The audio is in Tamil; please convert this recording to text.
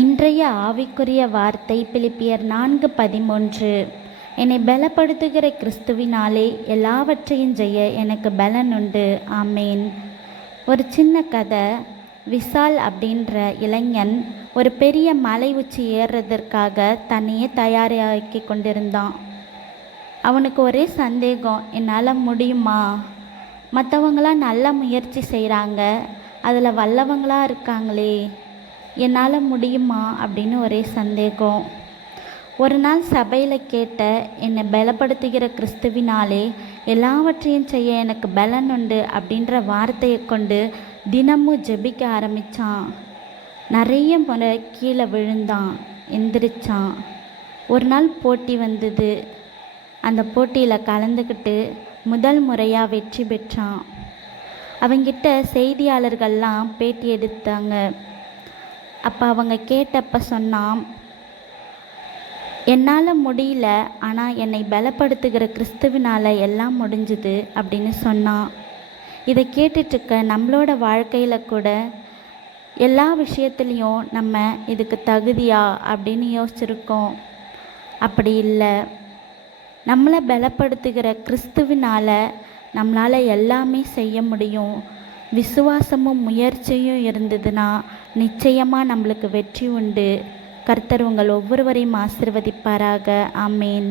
இன்றைய ஆவிக்குரிய வார்த்தை பிலிப்பியர் 4:13. என்னை பலப்படுத்துகிற கிறிஸ்துவினாலே எல்லாவற்றையும் செய்ய எனக்கு பலன் உண்டு. ஆமேன். ஒரு சின்ன கதை. விசால் அப்படின்ற இளைஞன் ஒரு பெரிய மலை உச்சி ஏறுறதற்காக தன்னையே தயாராக்கி கொண்டிருந்தான். அவனுக்கு ஒரே சந்தேகம், என்னால் முடியுமா? மற்றவங்களாம் நல்ல முயற்சி செய்கிறாங்க, அதில் வல்லவங்களாக இருக்காங்களே, என்னால் முடியுமா அப்படின்னு ஒரே சந்தேகம். ஒரு நாள் சபையில் கேட்ட என்னை பலப்படுத்துகிற கிறிஸ்துவினாலே எல்லாவற்றையும் செய்ய எனக்கு பலன் உண்டு அப்படின்ற வார்த்தையை கொண்டு தினமும் ஜெபிக்க ஆரம்பித்தான். நிறைய முறை கீழே விழுந்தான், எந்திரிச்சான். ஒரு நாள் போட்டி வந்தது. அந்த போட்டியில் கலந்துக்கிட்டு முதல் முறையாக வெற்றி பெற்றான். அவங்கிட்ட செய்தியாளர்கள்லாம் பேட்டி எடுத்தாங்க. அப்போ அவங்க கேட்டப்ப சொன்னான், என்னால் முடியல, ஆனால் என்னை பலப்படுத்துகிற கிறிஸ்துவினால் எல்லாம் முடிஞ்சுது அப்படின்னு சொன்னான். இதை கேட்டுட்ருக்க நம்மளோட வாழ்க்கையில் கூட எல்லா விஷயத்துலேயும் நம்ம இதுக்கு தகுதியா அப்படின்னு யோசிச்சுருக்கோம். அப்படி இல்லை. நம்மளை பலப்படுத்துகிற கிறிஸ்துவினால் நம்மளால் எல்லாமே செய்ய முடியும். விசுவாசமும் முயற்சியும் இருந்ததுன்னா நிச்சயமாக நம்மளுக்கு வெற்றி உண்டு. கர்த்தர் உங்கள் ஒவ்வொருவரையும் ஆசீர்வதிப்பாராக. ஆமேன்.